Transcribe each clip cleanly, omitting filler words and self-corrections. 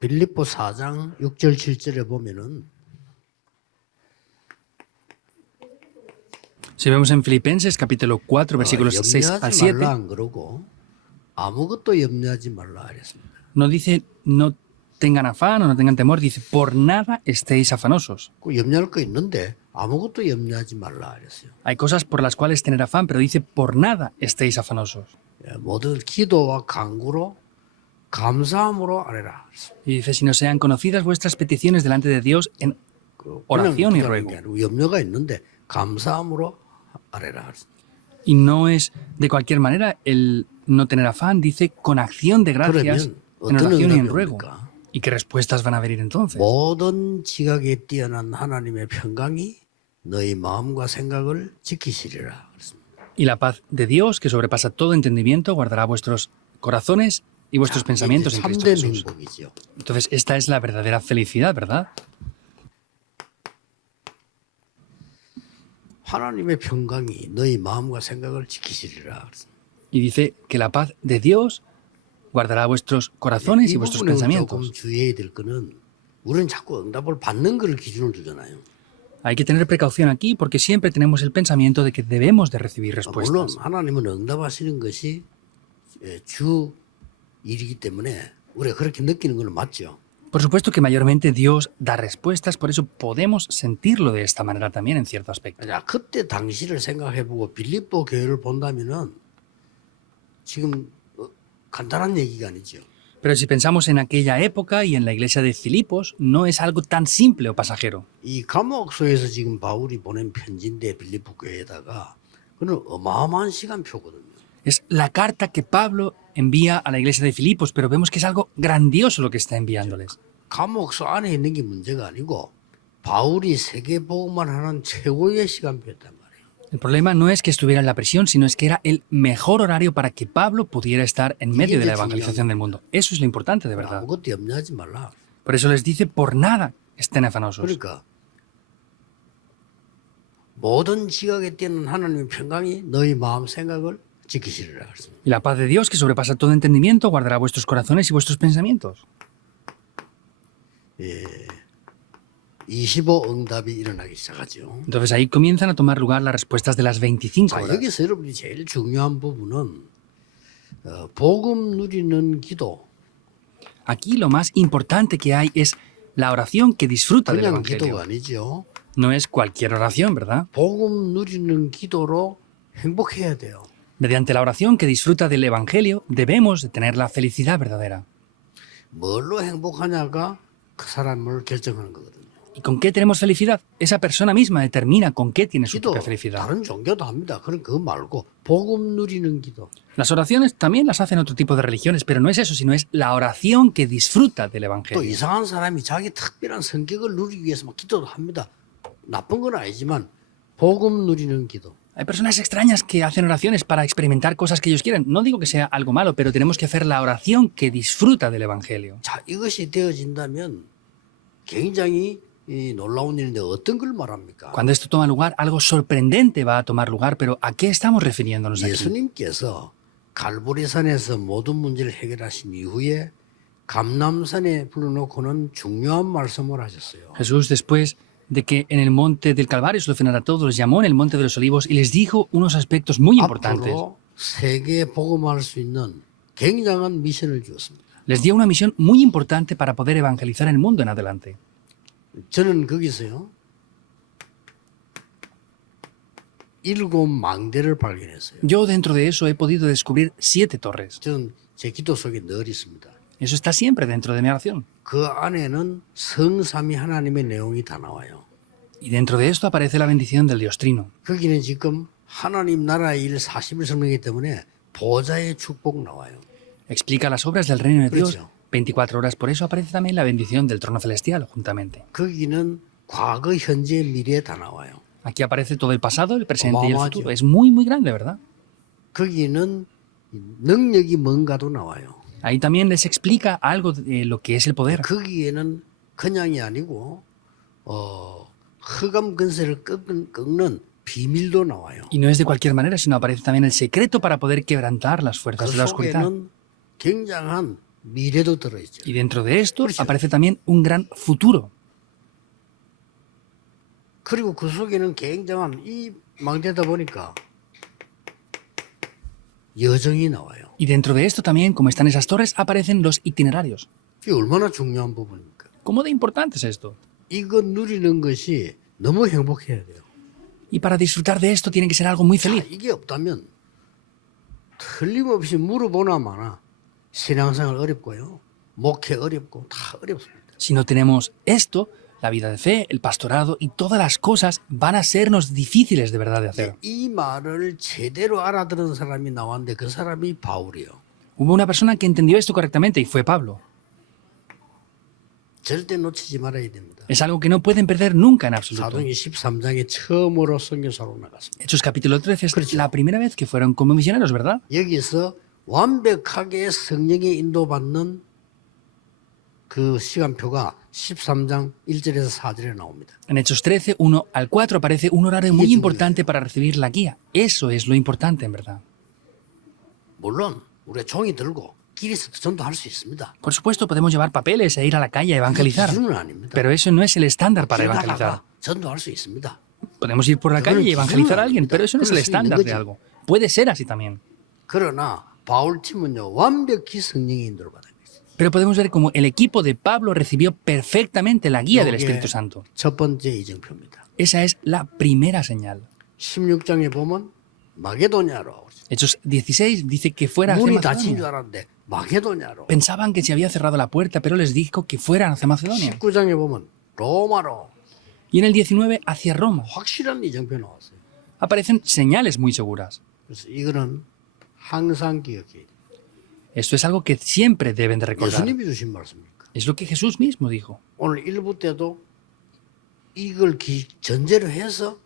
빌립보 4장 6절 7절에 보면은 Si vemos en Filipenses capítulo 4 versículos 6 al 염려하지 7, 말라 안 그러고 아무것도 염려하지 말라 그랬습니다. no dice no tengan afán o no tengan temor, dice por nada estéis afanosos. 그 염려할 거 있는데 아무것도 염려하지 말라 그랬어요. Hay cosas por las cuales tener afán, pero dice por nada estéis afanosos. 모든 기도와 간구로 감사함으로 아뢰라. Y dice si no sean conocidas vuestras peticiones delante de Dios en oración y ruego. 염려가 있는데 감사함으로 아뢰라. Y no es de cualquier manera el no tener afán, dice con acción de gracias en oración y en ruego. ¿Y qué respuestas van a venir entonces? 모든 지각에 뛰어난 하나님의 평강이 너희 마음과 생각을 지키시리라. Y la paz de Dios, que sobrepasa todo entendimiento, guardará vuestros corazones y vuestros pensamientos en Cristo 참된 Jesús. 행복이죠. Entonces, esta es la verdadera felicidad, ¿verdad? 하나님의 평강이 너희 마음과 생각을 지키시리라. Y dice que la paz de Dios guardará vuestros corazones y 이 vuestros 부분에 조금 pensamientos. 주의해야 될 거는 우리는 자꾸 응답을 받는 것을 기준으로 두잖아요. Hay que tener precaución aquí porque siempre tenemos el pensamiento de que debemos de recibir 물론 respuestas. 하나님은 응답하시는 것이 주 일이기 때문에 우리가 그렇게 느끼는 건 맞죠. Por supuesto que mayormente Dios da respuestas, por eso podemos sentirlo de esta manera también en cierto aspecto. 자, 그때 당시를 생각해보고 빌립보 교회를 본다면은 지금 간단한 얘기가 아니죠. Pero si pensamos en aquella época y en la iglesia de Filipos, no es algo tan simple o pasajero. 이 감옥소에서 지금 바울이 보낸 편지인데 빌립보 교회에다가 그는 어마어마한 시간표거든요. Es la carta que Pablo envía a la iglesia de Filipos, pero vemos que es algo grandioso lo que está enviándoles. 감옥소 안에 있는 게 문제가 아니고 바울이 세계복음을 하는 최고의 시간표였단 말이에요. El problema no es que estuviera en la prisión, sino es que era el mejor horario para que Pablo pudiera estar en medio de la evangelización del mundo. Eso es lo importante de verdad. 아무것도 염려하지 말라. Por eso les dice, por nada estén afanosos. 그러니까 모든 지각에 뛰는 하나님의 평강이 너희 마음 생각을 지키시리라 그랬습니다. Y la paz de Dios, que sobrepasa todo entendimiento, guardará vuestros corazones y vuestros pensamientos. 25 응답이 일어나기 시작하죠. Entonces ahí comienzan a tomar lugar las respuestas de las 25 자, horas. 여기서 여러분이 제일 중요한 부분은 복음 누리는 기도. Aquí lo más importante que hay es la oración que disfruta del 그냥 Evangelio. 기도가 아니죠. No es cualquier oración, ¿verdad? 복음 누리는 기도로 행복해야 돼요. Mediante la oración que disfruta del Evangelio, debemos de tener la felicidad verdadera. 뭘로 행복하냐가 그 사람을 결정하는 거거든요. ¿Y con qué tenemos felicidad? Esa persona misma determina con qué tiene su 기도 propia felicidad. 다른 종교도 합니다. 그럼 그거 말고 복음 누리는 기도. Las oraciones también las hacen otro tipo de religiones, pero no es eso, sino es la oración que disfruta del 또 Evangelio. 이상한 사람이 자기 특별한 성격을 누리기 위해서 막 기도도 합니다. 나쁜 건 아니지만 복음 누리는 기도. Hay personas extrañas que hacen oraciones para experimentar cosas que ellos quieren. No digo que sea algo malo, pero tenemos que hacer la oración que disfruta del Evangelio. 자, 이것이 되어진다면 굉장히 놀라운 일인데 어떤 걸 말합니까? Cuando esto toma lugar, algo sorprendente va a tomar lugar, pero ¿a qué estamos refiriéndonos aquí? 예수님께서 갈보리산에서 모든 문제를 해결하신 이후에 감람산에 불러놓고는 중요한 말씀을 하셨어요. Jesús, después de que en el monte del Calvario solucionara todo, los llamó en el monte de los Olivos y les dijo unos aspectos muy importantes. 앞으로 세계에 복음할 수 있는 굉장한 미션을 주었습니다. Les dio una misión muy importante para poder evangelizar el mundo en adelante. 저는 거기서요 7 망대를 발견했어요. Yo dentro de eso he podido descubrir 7 torres. 저는 제 기도 속에 늘 있습니다. Eso está siempre dentro de mi oración. 그 안에는 성삼위 하나님의 내용이 다 나와요. Y dentro de esto aparece la bendición del Dios Trino. 거기는 지금 하나님 나라의 일 40일 성령이기 때문에 보좌의 축복 나와요. Explica las obras del reino de Dios. 그렇죠. 24 horas, por eso aparece también la bendición del trono celestial juntamente. 거기는 과거, 현재, 미래 다 나와요. Aquí aparece todo el pasado, el presente y el 어마어마하죠. futuro. Es muy, muy grande, ¿verdad? 거기는 능력이 뭔가도 나와요. Ahí también les explica algo de lo que es el poder. 거기에는 그냥이 아니고 흑암 근세를 꺾는 비밀도 나와요. Y no es de cualquier manera, sino aparece también el secreto para poder quebrantar las 그 fuerzas de la oscuridad. 속에는 굉장한 미래도 들어있죠. Y dentro de esto 그렇죠. aparece también un gran futuro. 그리고 그 속에는 굉장한 이 망대다 보니까 여정이 나와요. Y dentro de esto también, como están esas torres, aparecen los itinerarios. 이게 얼마나 중요한 부분입니까? ¿Cómo de importante es esto? 이거 누리는 것이 너무 행복해야 돼요. Y para disfrutar de esto tiene que ser algo muy 자, feliz. 이게 없다면 틀림없이 물어보나 마나 신앙생활 어렵고요. 목회 어렵고 다 어렵습니다. Si no tenemos esto, la vida de fe, el pastorado y todas las cosas van a sernos difíciles de verdad de hacer. 이 말을 제대로 알아들은 사람이 나왔는데 그 사람이 바울이에요. Hubo una persona que entendió esto correctamente y fue Pablo. 절대 놓치지 말아야 됩니다. Es algo que no pueden perder nunca en absoluto. 사도행전 13장에 처음으로 선교사로 나갔습니다. Hechos capítulo 13 es 그렇죠. la primera vez que fueron como misioneros, ¿verdad? 여기서 완벽하게 성령의 인도받는 그 시간표가 13장 1절에서 4절에 나옵니다. En Hechos 13, 1 al 4 aparece un horario muy importante para recibir la guía. Eso es lo importante, en verdad. 물론 우리가 종이 들고 길에서도 전도할 수 있습니다. Por supuesto, podemos llevar papeles e ir a la calle a evangelizar, 기준은 아닙니다. pero eso no es el estándar para 길 evangelizar. 가다가 전도할 수 있습니다. Podemos ir por la calle y evangelizar a alguien, pero eso no es el 그럴 수 있는 estándar de 거지. algo. Puede ser así también. 그러나 바울팀은요 완벽히 성령의 인도를 받은 거죠. Pero podemos ver cómo el equipo de Pablo recibió perfectamente la guía del 이게 Espíritu Santo. 첫 번째 이정표입니다. Esa es la primera señal. 16장에 보면 마게도냐로 Hechos 16 dice que fuera hacia 문이 닫힌 줄 Macedonia. 알았는데 마게도냐로. Pensaban que se había cerrado la puerta, pero les dijo que fueran hacia Macedonia. 19장에 보면 로마로 Y en el 19 hacia Roma. 확실한 이정표 나왔어요. Aparecen señales muy seguras. 그래서 이거는 항상 기억해야 돼요. Esto es algo que siempre deben de recordar. 예수님이 주신 말씀입니까? Es lo que Jesús mismo dijo. 오늘 1부 때도 이걸 전제로 해서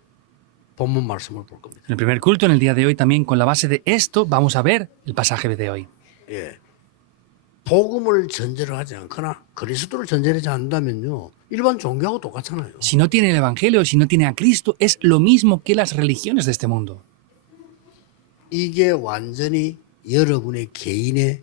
본문 말씀을 볼 겁니다. En el primer culto, en el día de hoy, también con la base de esto, vamos a ver el pasaje de hoy. 예. 복음을 전제로 하지 않거나 그리스도를 전제로 하지 않는다면요. 일반 종교하고 똑같잖아요. Si no tiene el Evangelio, si no tiene a Cristo, es lo mismo que las religiones de este mundo. 이게 완전히 여러분의 개인의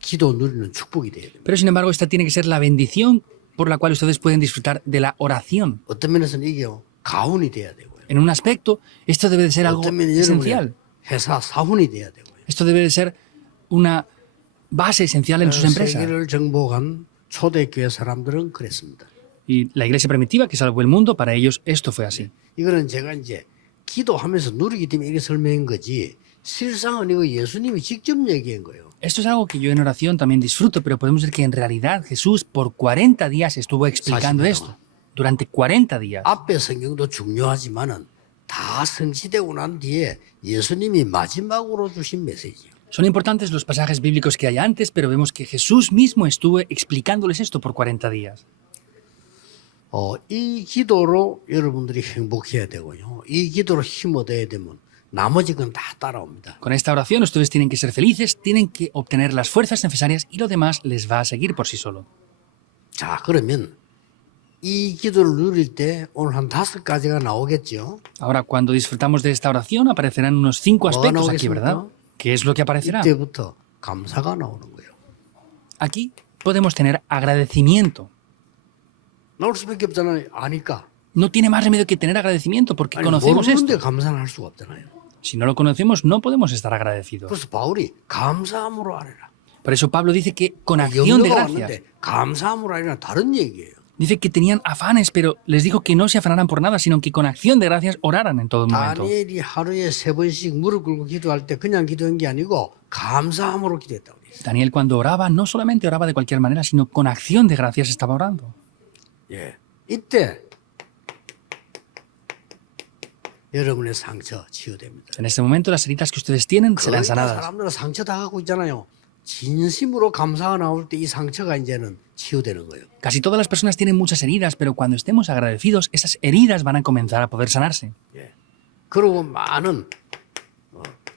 기도 누리는 축복이 돼야 됩니다. Pero sin embargo, esta tiene que ser la bendición por la cual ustedes pueden disfrutar de la oración. 어떤 면에서는 이게 가훈이 돼야 되고요. En un aspecto, esto debe de ser algo 어떤 면에 esencial. 여러분의 회사 사훈이 돼야 되고요. Esto debe de ser una base esencial en sus empresas. 세계를 정복한 초대교회 사람들은 그랬습니다. Y la iglesia primitiva que salvó el mundo, para ellos esto fue así. 이거는 제가 이제 기도하면서 누리기 때문에 이렇게 설명한 거지 실상은 이거 예수님이 직접 얘기한 거예요. Esto es algo que yo en oración también disfruto, pero podemos ver que en realidad Jesús por 40 días estuvo explicando esto. Durante 40 días. 앞에 성경도 중요하지만은 다 성취되고 난 뒤에 예수님이 마지막으로 주신 메시지예요. Son importantes los pasajes bíblicos que hay antes, pero vemos que Jesús mismo estuvo explicándoles esto por 40 días. 이 기도로 여러분들이 행복해야 되고요. 이 기도로 힘 얻어야 되면 나머지 건 다 따라옵니다. Con esta oración ustedes tienen que ser felices, tienen que obtener las fuerzas necesarias y lo demás les va a seguir por sí solo. 자, 그러면 이 기도를 누릴 때 오늘 한 5가지가 나오겠죠. Ahora, cuando disfrutamos de esta oración, aparecerán unos 5 aspectos aquí, ¿verdad? ¿Qué es lo que aparecerá? 이때부터 감사가 나오는 거예요. Aquí podemos tener agradecimiento. 나올 수밖에 없잖아요. 아니까. No tiene más remedio que tener agradecimiento porque 아니, conocemos 모르는데 esto. 감사는 할 수가 없잖아요. Si no lo conocemos, no podemos estar agradecidos. 그래서 바울이 감사함으로 하리라. Por eso Pablo dice que con acción de 염려가 gracias. 왔는데 감사함으로 하리라 다른 얘기예요. Dice que tenían afanes, pero les dijo que no se afanaran por nada, sino que con acción de gracias oraran en todo momento. 다니엘이 하루에 3번씩 무릎 꿇고 기도할 때 그냥 기도한 게 아니고 감사함으로 기도했다고 그랬어요. Daniel cuando oraba, no solamente oraba de cualquier manera, sino con acción de gracias estaba orando. 예. 이때 여러분의 상처 치유됩니다. En este momento las heridas que ustedes tienen serán 거의 다 sanadas. 사람들은 상처 다 갖고 있잖아요. 진심으로 감사가 나올 때 이 상처가 이제는 치유되는 거예요. Casi todas las personas tienen muchas heridas, pero cuando estemos agradecidos, esas heridas van a comenzar a poder sanarse. 예. 그리고 많은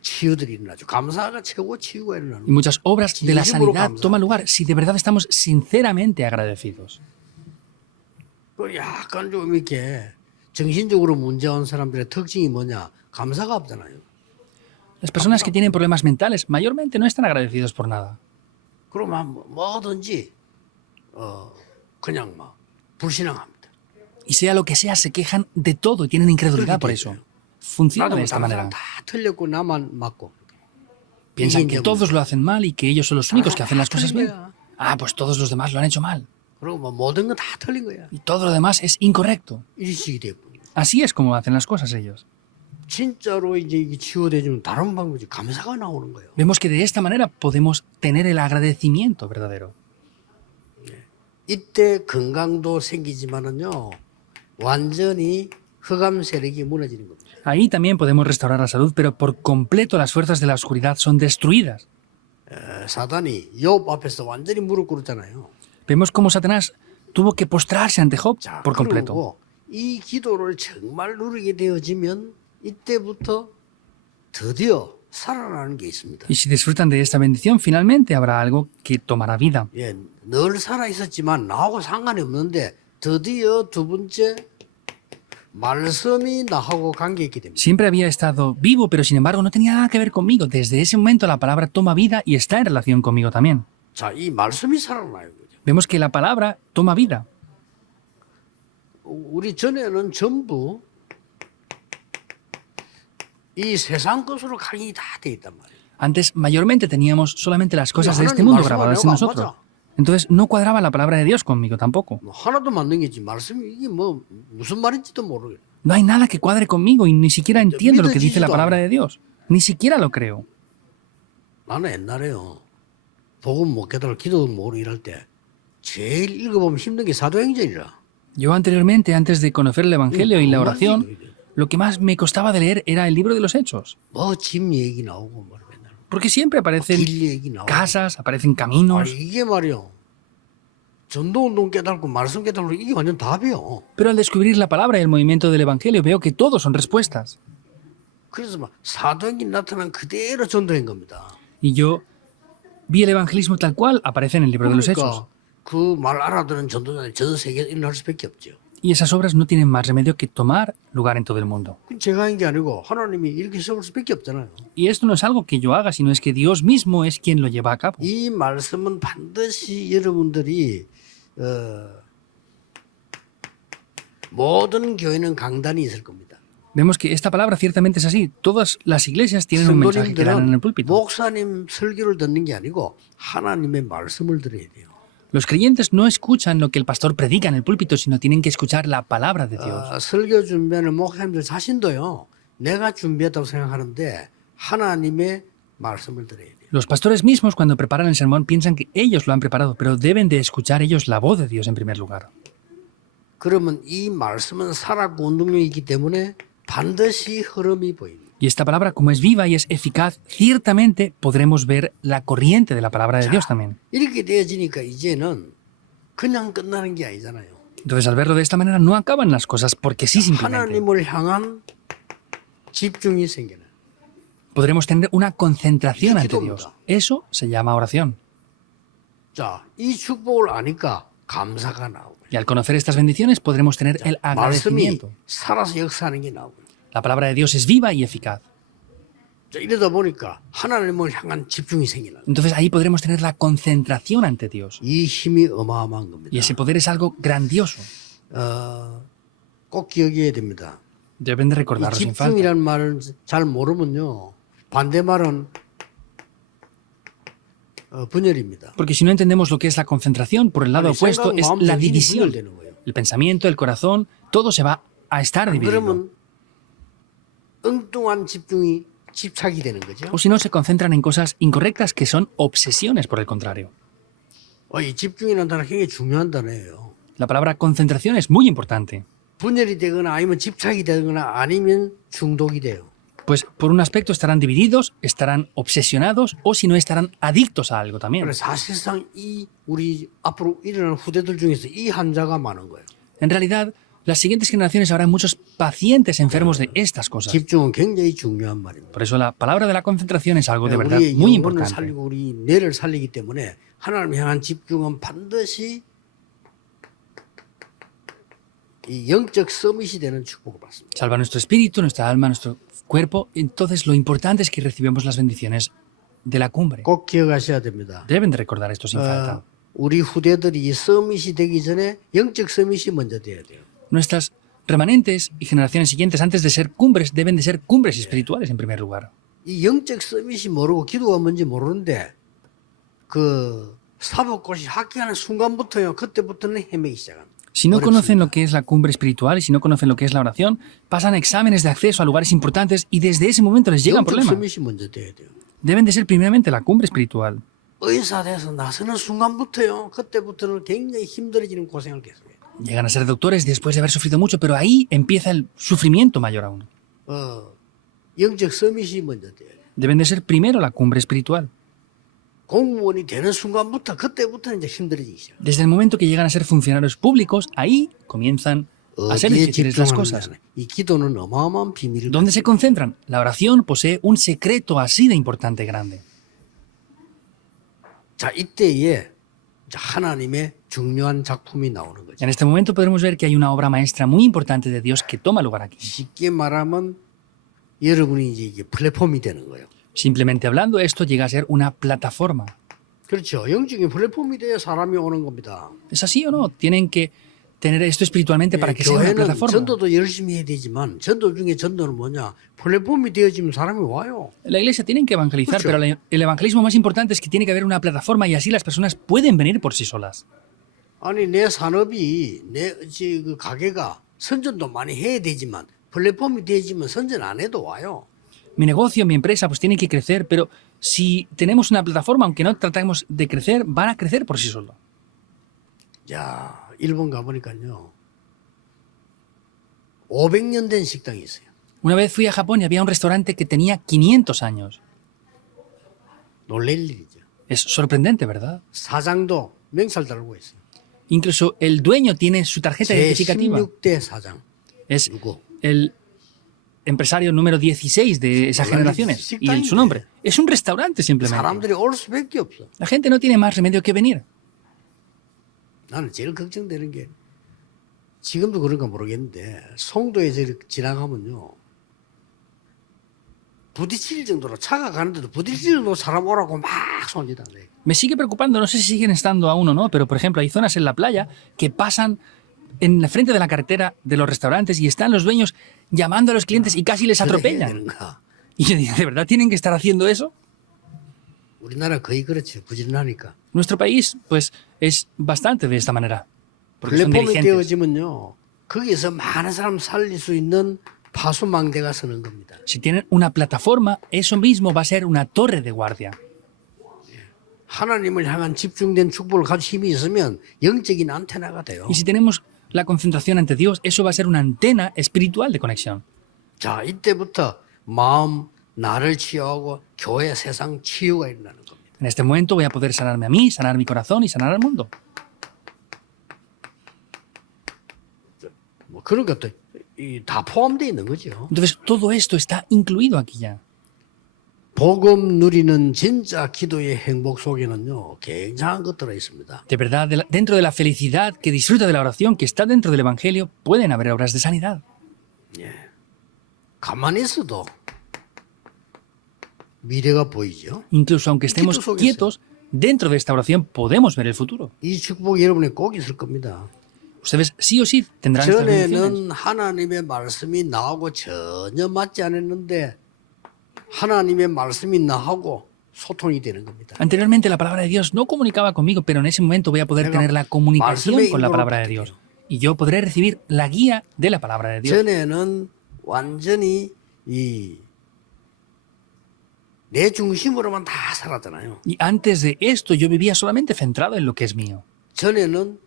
치유들이 일어나죠. 감사가 최고 치유가 일어나는 Y muchas obras de la 진심으로 sanidad 감사. toman lugar si de verdad estamos sinceramente agradecidos. 그 약간 좀 이렇게 정신적으로 문제 온 사람들의 특징이 뭐냐? 감사가 없잖아요. Las personas que tienen problemas mentales mayormente no están agradecidos por nada. 그러면 뭐든지 그냥 막 불신앙합니다. Y sea lo que sea, se quejan de todo y tienen incredulidad por eso. Funciona de esta 다른 manera. 사람 다 틀렸고 나만 맞고. Piensan que todos lo hacen mal y que ellos son los únicos que hacen las cosas bien. 거야. Ah, pues todos los demás lo han hecho mal. 그리고 뭐 모든 건 다 틀린 거야. Y todo lo demás es incorrecto. 일식이 되고. Así es como hacen las cosas ellos. 진짜로 이제 이게 치유되지면 다른 방법이 감사가 나오는 거예요. Vemos que de esta manera podemos tener el agradecimiento verdadero. 이때 건강도 생기지만은요 완전히 흑암 세력이 무너지는 겁니다. Ahí también podemos restaurar la salud, pero por completo las fuerzas de la oscuridad son destruidas. 사단이 욥 앞에서 완전히 무릎 꿇었잖아요. Vemos cómo Satanás tuvo que postrarse ante Job 자, por completo. 그리고 이 기도를 정말 누리게 되어지면 이때부터 드디어 살아나는 게 있습니다. Y si disfrutan de esta bendición, finalmente habrá algo que tomará vida. 예, 늘 살아 있었지만 나하고 상관이 없는데 드디어 두 번째 말씀이 나하고 관계 있게 됩니다. Siempre había estado vivo, pero sin embargo no tenía nada que ver conmigo. Desde ese momento la palabra toma vida y está en relación conmigo también. 자, 이 말씀이 살아나요. 그죠? Vemos que la palabra toma vida. 우리 전에는 전부 이 세상 것으로 각인이 다 돼 있단 말이에요. Antes mayormente teníamos solamente las cosas de este 하나님 mundo 말씀은 grabadas en 내가 안 nosotros. 맞아. Entonces no cuadraba la palabra de Dios conmigo tampoco. 뭐 하나도 맞는 게지 말씀이 이게 뭐 무슨 말인지도 모르겠어요. No hay nada que cuadre conmigo y ni siquiera entiendo lo que dice la 믿어지지도 palabra 않아. de Dios. Ni siquiera lo creo. 나는 옛날에요. 복음 못 깨달아 기도 모르고 이럴 때 제일 읽어보면 힘든 게 사도행전이라. Yo anteriormente, antes de conocer el Evangelio y la oración, 뭐집 lo que más me costaba de leer era el libro de los Hechos. 얘기 나오고 뭐 맨날 Porque siempre aparecen 길 얘기 나오고. casas, aparecen 아니 caminos. 이게 말이요. 전도운동 깨달고 말씀 깨달고 이게 완전 답이요. Pero al descubrir la palabra y el movimiento del Evangelio veo que todos son respuestas. 그래서 막 사도행전 나타난 그대로 전도한 겁니다. Y yo vi el evangelismo tal cual aparece en el libro de los Hechos. 그러니까 그 말 알아듣는 전도자는 전 세계에 일어날 수밖에 없죠. Y esas obras no tienen más remedio que tomar lugar en todo el mundo. 그건 제가 한 게 아니고 하나님이 이렇게 세울 수밖에 없잖아요. Y esto no es algo que yo haga, sino es que Dios mismo es quien lo lleva a cabo. 이 말씀은 반드시 여러분들이 모든 교회는 강단이 있을 겁니다. Vemos que esta palabra ciertamente es así. Todas las iglesias tienen un mensaje que dan en el 성도님들은 púlpito. 목사님 설교를 듣는 게 아니고 하나님의 말씀을 들어야 돼요. Los creyentes no escuchan lo que el pastor predica en el púlpito, sino tienen que escuchar la palabra de Dios. 설교 준비하는 목사님들 자신도요. 내가 준비했다고 생각하는데 하나님의 말씀을 들어야 돼요. Los pastores mismos, cuando preparan el sermón, piensan que ellos lo han preparado, pero deben de escuchar ellos la voz de Dios en primer lugar. 그러면 이 말씀은 살았고 운동력이기 때문에 반드시 흐름이 보입니다. Y esta palabra, como es viva y es eficaz, ciertamente podremos ver la corriente de la palabra de Dios también. 이렇게 되어지니까 이제는 그냥 끝나는 게 아니잖아요. Entonces, al verlo de esta manera, no acaban las cosas porque sí simplemente. 하나님을 향한 집중이 생기는. Podremos tener una concentración ante Dios. Eso se llama oración. 자, 이 축복을 아니까 감사가 나오고. Y al conocer estas bendiciones podremos tener el 말씀이 agradecimiento. 살아서 역사하는 게 나오고. La palabra de Dios es viva y eficaz. 자, 이러다 보니까 하나님을 향한 집중이 생기는. Entonces ahí podremos tener la concentración ante Dios. 이 힘이 어마어마한 겁니다. Y ese poder es algo grandioso. 꼭 기억해야 됩니다. Deben de 이 recordarlo sin falta. 집중이라는 말을 잘 모르면요. 반대말은 분열입니다. Porque si no entendemos lo que es la concentración, por el lado 아니, opuesto 생각, es 마음, la 정신이 división. 분열되는 거예요. El pensamiento, el corazón, todo se va a estar dividido. 그러면 엉뚱한 집중이 집착이 되는 거죠. O si no, se concentran en cosas incorrectas que son obsesiones, por el contrario. 이 집중이라는 단어 굉장히 중요한 단어예요. La palabra concentración es muy importante. 분열이 되거나 아니면 집착이 되거나 아니면 중독이 돼요. Pues por un aspecto estarán divididos, estarán obsesionados o si no estarán adictos a algo también. 그래서 사실상 이 우리 앞으로 일어나는 후대들 중에서 이 환자가 많은 거예요. En realidad, las siguientes generaciones habrá muchos pacientes enfermos de estas cosas. 집중은 굉장히 중요한 말입니다. Por eso la palabra de la concentración es algo de verdad 우리의 muy 영혼을 importante. 살리고 우리 뇌를 살리기 때문에 하나님을 향한 집중은 반드시 이 영적 서밋이 되는 축복을 받습니다. Salva nuestro espíritu, nuestra alma, nuestro cuerpo. Entonces lo importante es que recibamos las bendiciones de la cumbre. 꼭 기억하셔야 됩니다. Deben de recordar esto sin falta. 우리 후대들이 이 서밋이 되기 전에 영적 서밋이 먼저 돼야 돼요. Nuestras remanentes y generaciones siguientes, antes de ser cumbres, deben de ser cumbres espirituales en primer lugar. 이 영적 서밋이 모르고 기도가 뭔지 모르는데 그 사법고시 합격하는 순간부터요. 그때부터는 헤매기 시작합니다. Si no conocen lo que es la cumbre espiritual y si no conocen lo que es la oración, pasan exámenes de acceso a lugares importantes y desde ese momento les llegan 영적 problemas. 서밋이 먼저 돼야 돼요. Deben de ser primeramente la cumbre espiritual. 의사 돼서 나서는 순간부터요. 그때부터는 굉장히 힘들어지는 고생을 계속해요. Llegan a ser doctores después de haber sufrido mucho, pero ahí empieza el sufrimiento mayor aún. 영적 서밋이 먼저 돼야 돼요. Deben de ser primero la cumbre espiritual. 공무원이 되는 순간부터 그때부터는 이제 힘들어지기 시작. Desde el momento que llegan a ser funcionarios públicos, ahí comienzan a ser 어디에 difíciles las cosas. 집중하느냐. 이 기도는 어마어마한 비밀을 ¿Dónde se concentran? La oración posee un secreto así de importante grande. 자, 이때에 이제 하나님의 중요한 작품이 나오는 거죠. En este momento podremos ver que hay una obra maestra muy importante de Dios que toma lugar aquí. 쉽게 말하면 여러분이 이제 이게 플랫폼이 되는 거예요. Simplemente hablando, esto llega a ser una plataforma. 그렇죠. 영적인 플랫폼이 돼야 사람이 오는 겁니다. ¿Es así o no? Tienen que tener esto espiritualmente para que sea una 교회는 plataforma. 전도도 열심히 해야 되지만 전도 중에 전도는 뭐냐? 플랫폼이 되어지면 사람이 와요. La iglesia tiene que evangelizar, Mucho. pero el evangelismo más importante es que tiene que haber una plataforma y así las personas pueden venir por sí solas. 아니 내 산업이 그 가게가 선전도 많이 해야 되지만 플랫폼이 되지면 선전 안 해도 와요. Mi negocio, mi empresa, pues tiene que crecer, pero si tenemos una plataforma, aunque no tratamos de crecer, van a crecer por sí solos. 야, 일본 가보니까요. 500년 된 식당이 있어요. Una vez fui a Japón y había un restaurante que tenía 500 años. 놀랄 일이죠. Es sorprendente, ¿verdad? 사장도 명찰 달고 있어요. Incluso el dueño tiene su tarjeta identificativa. 제16대 사장. Es 누구? el empresario número 16 de esas generaciones. Y en su nombre. Es un restaurante simplemente. 사람들이 올 수밖에 없어. La gente no tiene más remedio que venir. 나는 제일 걱정되는 게 지금도 그런가 모르겠는데 송도에서 이렇게 지나가면요. 부딪힐 정도로 차가 가는데도 부딪힐 정도로 사람 오라고 막 손짓 안 해. Me sigue preocupando, no sé si siguen estando aún o no, pero por ejemplo hay zonas en la playa que pasan en la frente de la carretera de los restaurantes y están los dueños llamando a los clientes y casi les atropellan. 되는가? Y yo digo, ¿de verdad tienen que estar haciendo eso? 우리나라 거의 그렇죠. 부지런하니까. Nuestro país, pues, es bastante de esta manera. Porque son 플랫폼이 dirigentes. 되어지면요. 거기에서 많은 사람 살릴 수 있는 파수망대가 서는 겁니다. Si tienen una plataforma, eso mismo va a ser una torre de guardia. 하나님을 향한 집중된 축복을 가지고 힘이 있으면 영적인 안테나가 돼요. Y si tenemos la concentración ante Dios, eso va a ser una antena espiritual de conexión. 자, 이때부터 마음, 나를 치유하고 교회, 세상 치유가 일어나는 겁니다. En este momento voy a poder sanarme a mí, sanar mi corazón y sanar al mundo. 뭐 그런 것도 다 포함되어 있는 거죠. Entonces, todo esto está incluido aquí ya. 복음 누리는 진짜 기도의 행복 속에는요, 굉장한 것 들어 있습니다. De verdad, dentro de la felicidad que disfruta de la oración que está dentro del Evangelio, pueden haber obras de sanidad. 가만히 있어도 미래가 보이죠. Incluso aunque estemos 속에서. quietos, dentro de esta oración podemos ver el futuro. 이 축복이 여러분에 꼭 있을 겁니다. Ustedes sí o sí tendrán estas bendiciones. 전에는 하나님의 말씀이 나하고 전혀 맞지 않았는데 하나님의 말씀이 나하고 소통이 되는 겁니다. Anteriormente la palabra de Dios no comunicaba conmigo, pero en ese momento voy a poder tener la comunicación con la palabra de Dios. Y yo podré recibir la guía de la palabra de Dios. 전에는 완전히 내 중심으로만 다 살았잖아요. Y antes de esto yo vivía solamente centrado en lo que es mío. 전에는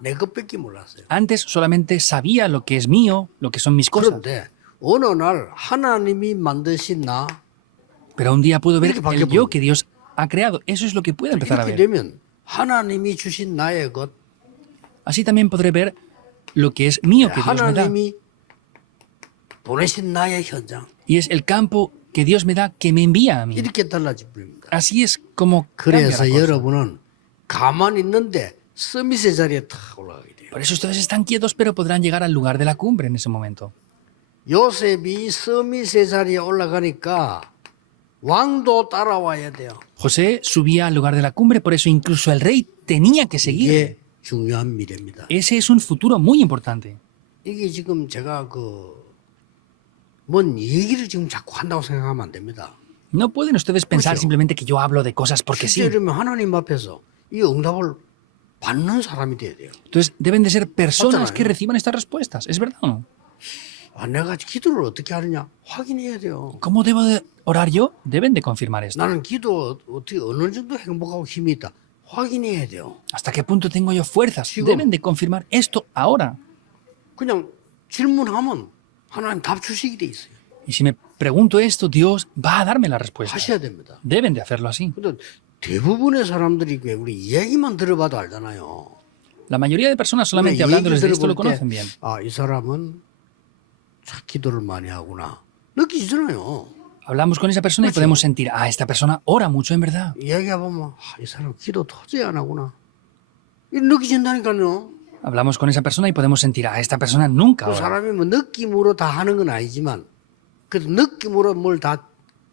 내 것밖에 몰랐어요. Antes solamente sabía lo que es mío, lo que son mis cosas. 그런데 어느 날 하나님이 만드신 나 Pero un día puedo ver 이렇게 바뀌어 el yo 버립니다. que Dios ha creado. Eso es lo que puedo empezar a 이렇게 ver. 되면 하나님이 주신 나의 것, Así también podré ver lo que es mío que Dios me da. 하나님이 보내신 나의 현장 Y es el campo que Dios me da, que me envía a mí. 이렇게 달라져 버립니다. Así es como cambia la 그래서 cosa. 여러분은 가만히 있는데 서밋의 자리에 탁 올라가게 돼요. Por eso ustedes están quietos, pero podrán llegar al lugar de la cumbre en ese momento. 요셉이 서밋의 자리에 올라가니까 왕도 따라와야 돼요. José subía al lugar de la cumbre, por eso incluso el rey tenía que seguir. 이게 중요한 미래입니다. Ese es un futuro muy importante. 이게 지금 제가 뭔 얘기를 지금 자꾸 한다고 생각하면 안 됩니다. No pueden ustedes pensar Mucho. simplemente que yo hablo de cosas porque sí. 실제로면 하나님 앞에서 이 응답을 받는 사람이 돼야 돼요. Entonces deben de ser personas Otra, que ¿no? reciban estas respuestas. ¿Es verdad o no? 아, 내가 기도를 어떻게 하느냐 확인해야 돼요. ¿Cómo debo de orar yo? Deben de confirmar esto. 나는 기도 어떻게 어느 정도 행복하고 힘이 있다 확인해야 돼요. ¿Hasta qué punto tengo yo fuerzas? Sigo. Deben de confirmar esto ahora. 그냥 질문하면 하나님 답 주시게 돼 있어요. Y si me pregunto esto, Dios va a darme la respuesta. 하셔야 됩니다. Deben de hacerlo así. 근데 대부분의 사람들이 왜 우리 이야기만 들어봐도 알잖아요. La mayoría de personas solamente 근데 hablándoles de 얘기 esto lo 들어볼 때, conocen bien. 아, 이 사람은 참 기도를 많이 하구나. 느끼시잖아요. Hablamos con esa persona y Mucho. podemos sentir, esta persona ora mucho en verdad. 이야기해보면 아, 이 사람 기도 도저히 안 하구나. 이렇게 느끼신다니까요. Hablamos con esa persona y podemos sentir, esta persona nunca 그 ora. 사람이 뭐 느낌으로 다 하는 건 아니지만 그래도 느낌으로 뭘 다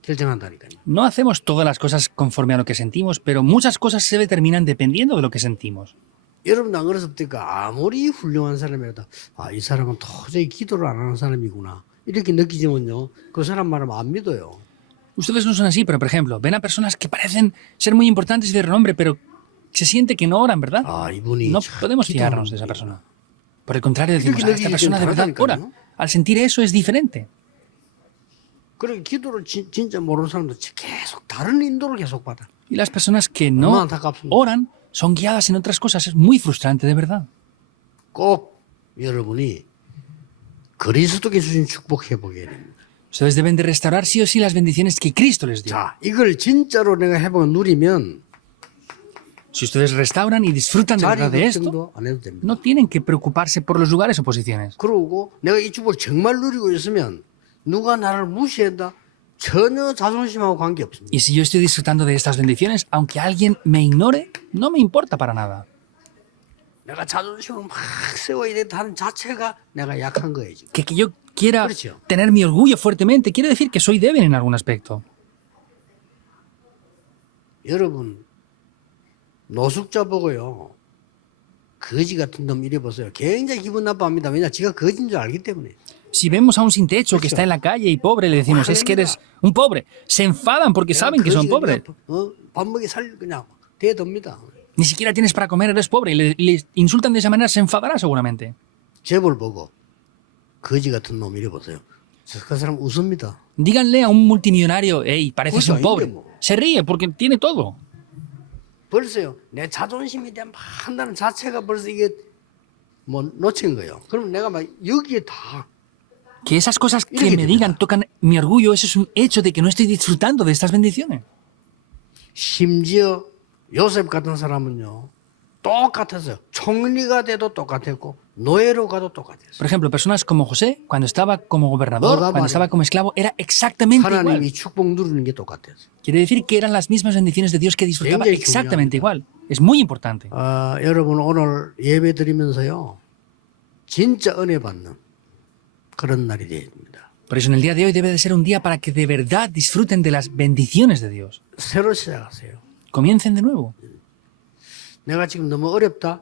결정한다니까요. No hacemos todas las cosas conforme a lo que sentimos, pero muchas cosas se determinan dependiendo de lo que sentimos. 여러분도 안 그랬습니까? 아무리 훌륭한 사람이라도 아, 이 사람은 도저히 기도를 안 하는 사람이구나. 이렇게 느끼지만요. 그 사람 말하면 안 믿어요. Ustedes no son así, pero por ejemplo, ven a personas que parecen ser muy importantes y de renombre, pero se siente que no oran, ¿verdad? 아, 이분이 No 참 podemos 기도하는 fiarnos de esa persona. Por el contrario, decimos, I렇게 esta 느끼기 persona de 때문에 verdad ora. 다르다니까요. Al sentir eso es diferente. 그러니까 기도를 진짜 모르는 사람도 계속 다른 인도를 계속 받아. Y las personas que 얼마나 no 안타깝습니까? oran son guiadas en otras cosas. Es muy frustrante, de verdad. 꼭 여러분이 그리스도께 주신 축복 회복해야 됩니다. Ustedes deben de restaurar sí o sí las bendiciones que Cristo les dio. 자, 이걸 진짜로 내가 회복을 누리면 Si ustedes restauran y disfrutan de 자리 verdad de esto, 걱정도 안 해도 됩니다. no tienen que preocuparse por los lugares o posiciones. 그러고 내가 이 축복을 정말 누리고 있으면 누가 나를 무시한다? 전혀 자존심하고 관계없습니다. Y si yo estoy disfrutando de estas bendiciones, aunque alguien me ignore, no me importa para nada. 내가 자존심을 막 세워야 된다는 자체가 내가 약한 거예요, 지금. Que yo quiera Precio. tener mi orgullo fuertemente quiere decir que soy débil en algún aspecto. 여러분 노숙자 보고요. 거지 같은 놈 이래 보세요. 굉장히 기분 나빠합니다. 왜냐, 지가 거지인 줄 알기 때문에. Si vemos a un sin techo que Precio. está en la calle y pobre, le decimos, es que eres un pobre. Se enfadan porque saben que son pobres. 밥 먹이 살 그냥 대듭니다. Ni siquiera tienes para comer, eres pobre. Y le insultan de esa manera, se enfadará seguramente. 재벌 보고 거지 같은 놈 이래 보세요. 그 사람 웃습니다. Díganle a un multimillonario, hey, pareces Pues un pobre. ahí mismo. Se ríe porque tiene todo. 벌써요. 내 자존심에 대한 막 한다는 자체가 벌써 이게 뭐 놓친 거예요. 그럼 내가 막 여기에 다 Que esas cosas que Mira que me te digan da. tocan mi orgullo, eso es un hecho de que no estoy disfrutando de estas bendiciones. 심지어 요셉 같은 사람은요. 똑같았어요. 총리가 돼도 똑같았고 노예로 가도 똑같았어요. Por ejemplo, personas como José, cuando estaba como gobernador, Verdad, cuando Mario. estaba como esclavo, era exactamente igual. 하나님이 축복 누리는 게 똑같았어요. Quiere decir que eran las mismas bendiciones de Dios que disfrutaba 굉장히 exactamente 중요합니다. igual. Es muy importante. 아, 여러분 오늘 예배 드리면서요. 진짜 은혜 받는 그런 날이 되야 됩니다. Por eso en el día de hoy debe de ser un día para que de verdad disfruten de las bendiciones de Dios. 새로 시작하세요. Comiencen de nuevo. 내가 지금 너무 어렵다.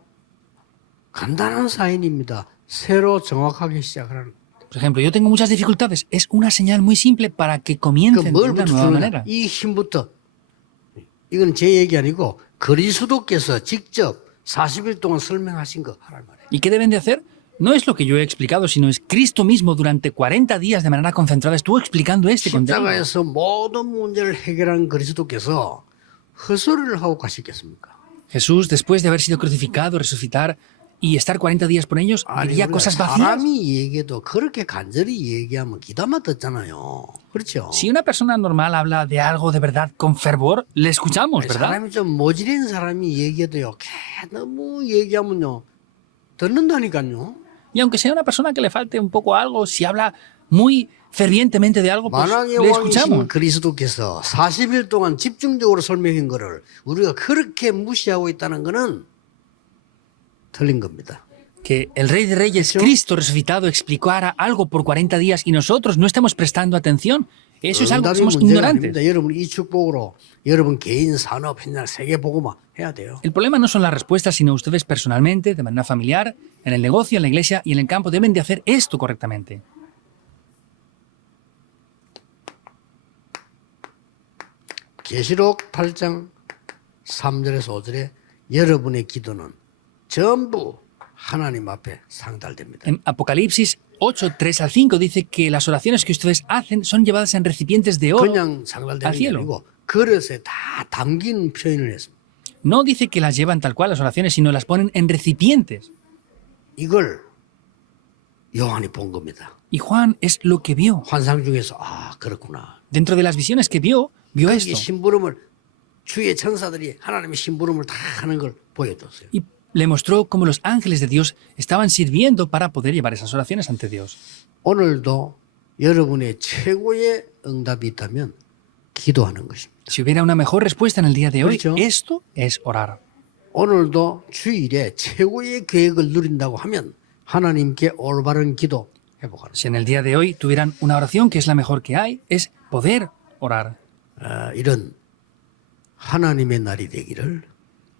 간단한 사인입니다. 새로 정확하게 시작하라는. Por ejemplo, yo tengo muchas dificultades. Es una señal muy simple para que comiencen de 뭘 una nueva 붙여주느냐? manera. 이 힘부터. 이건 제 얘기 아니고 그리스도께서 직접 40일 동안 설명하신 거 하란 말이에요. ¿Y qué deben de hacer? No es lo que yo he explicado, sino es Cristo mismo durante 40 días de manera concentrada estuvo explicando este contenido. 십자가에서 모든 문제를 해결한 그리스도께서 헛소리를 하고 가시겠습니까? Jesús, después de haber sido crucificado, resucitar y estar 40 días por ellos, 아니, diría 우리가 cosas vacías. 사람이 얘기해도 그렇게 간절히 얘기하면 기다만 듣잖아요. 그렇죠? Si una persona normal habla de algo de verdad con fervor, le escuchamos, ¿verdad? 사람이 좀 모질인 사람이 얘기해도요. 너무 얘기하면요. 듣는다니까요. Y aunque sea una persona que le falte un poco algo, si habla muy fervientemente de algo, pues 만왕의 le 왕이신 escuchamos. 그리스도께서 40일 동안 집중적으로 설명한 거를 우리가 그렇게 무시하고 있다는 거는 틀린 겁니다. Que el Rey de Reyes, ¿Eso? Cristo resucitado, explicara algo por 40 días y nosotros no estemos prestando atención. Eso es algo que 응답이 somos 문제가 ignorantes. 아닙니다. 여러분 이 축복으로 여러분 개인 산업 현장 세계 복음화 해야 돼요. El problema no son las respuestas, sino ustedes personalmente, de manera familiar, en el negocio, en la iglesia y en el campo, deben de hacer esto correctamente. 계시록 8장 3절에서 5절에 여러분의 기도는 전부 하나님 앞에 상달됩니다. En Apocalipsis 8, 3 al 5 dice que las oraciones que ustedes hacen son llevadas en recipientes de oro 그냥 al 상달되는 게 cielo. 아니고 그릇에 다 담긴 표현을 했습니다. No dice que las llevan tal cual las oraciones, sino las ponen en recipientes. 이걸 요한이 본 겁니다. Y Juan es lo que vio. 환상 중에서 아 그렇구나. Dentro de las visiones que vio 이 esto. 심부름을 주의 천사들이 하나님의 심부름을 다 하는 걸 보여줬어요. Y le mostró cómo los ángeles de Dios estaban sirviendo para poder llevar esas oraciones ante Dios. 오늘도 여러분의 최고의 응답이 있다면 기도하는 것입니다. Si hubiera una mejor respuesta en el día de hoy, 그렇죠. esto es orar. 오늘도 주일에 최고의 계획을 누린다고 하면 하나님께 올바른 기도 회복하는 Si en el día de hoy tuvieran una oración que es la mejor que hay, es poder orar. 이런 하나님의 날이 되기를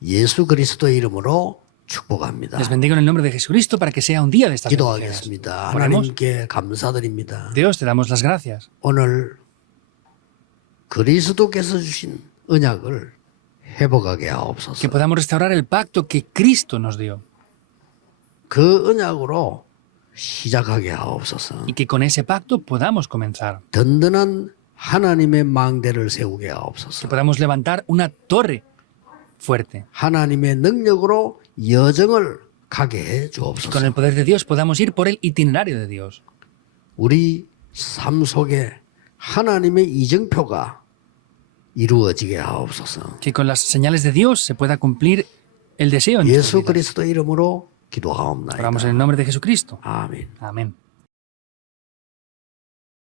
예수 그리스도의 이름으로 축복합니다. Les bendigo en el nombre de Jesucristo para que sea un día de estas bendiciones. 기도하겠습니다. Oremos. 하나님께 감사드립니다. Dios, te damos las gracias. 오늘 그리스도께서 주신 언약을 회복하게 Que 하옵소서. podamos restaurar el pacto que Cristo nos dio. 그 언약으로 시작하게 하옵소서. Y que con ese pacto podamos comenzar. 든든한 하나님의 망대를 세우게 Que 하옵소서. podamos levantar una torre fuerte. 하나님의 능력으로 여정을 가게 해 Con el 주옵소서. poder de Dios podamos ir por el itinerario de Dios. 우리 삶 속에 하나님의 이정표가 이루어지게 하옵소서. Que con las señales de Dios se pueda cumplir el deseo en 예수 nuestra vida. 그리스도 이름으로 Oramos 기도하옵나이다. en el nombre de Jesucristo. 아멘. Amén.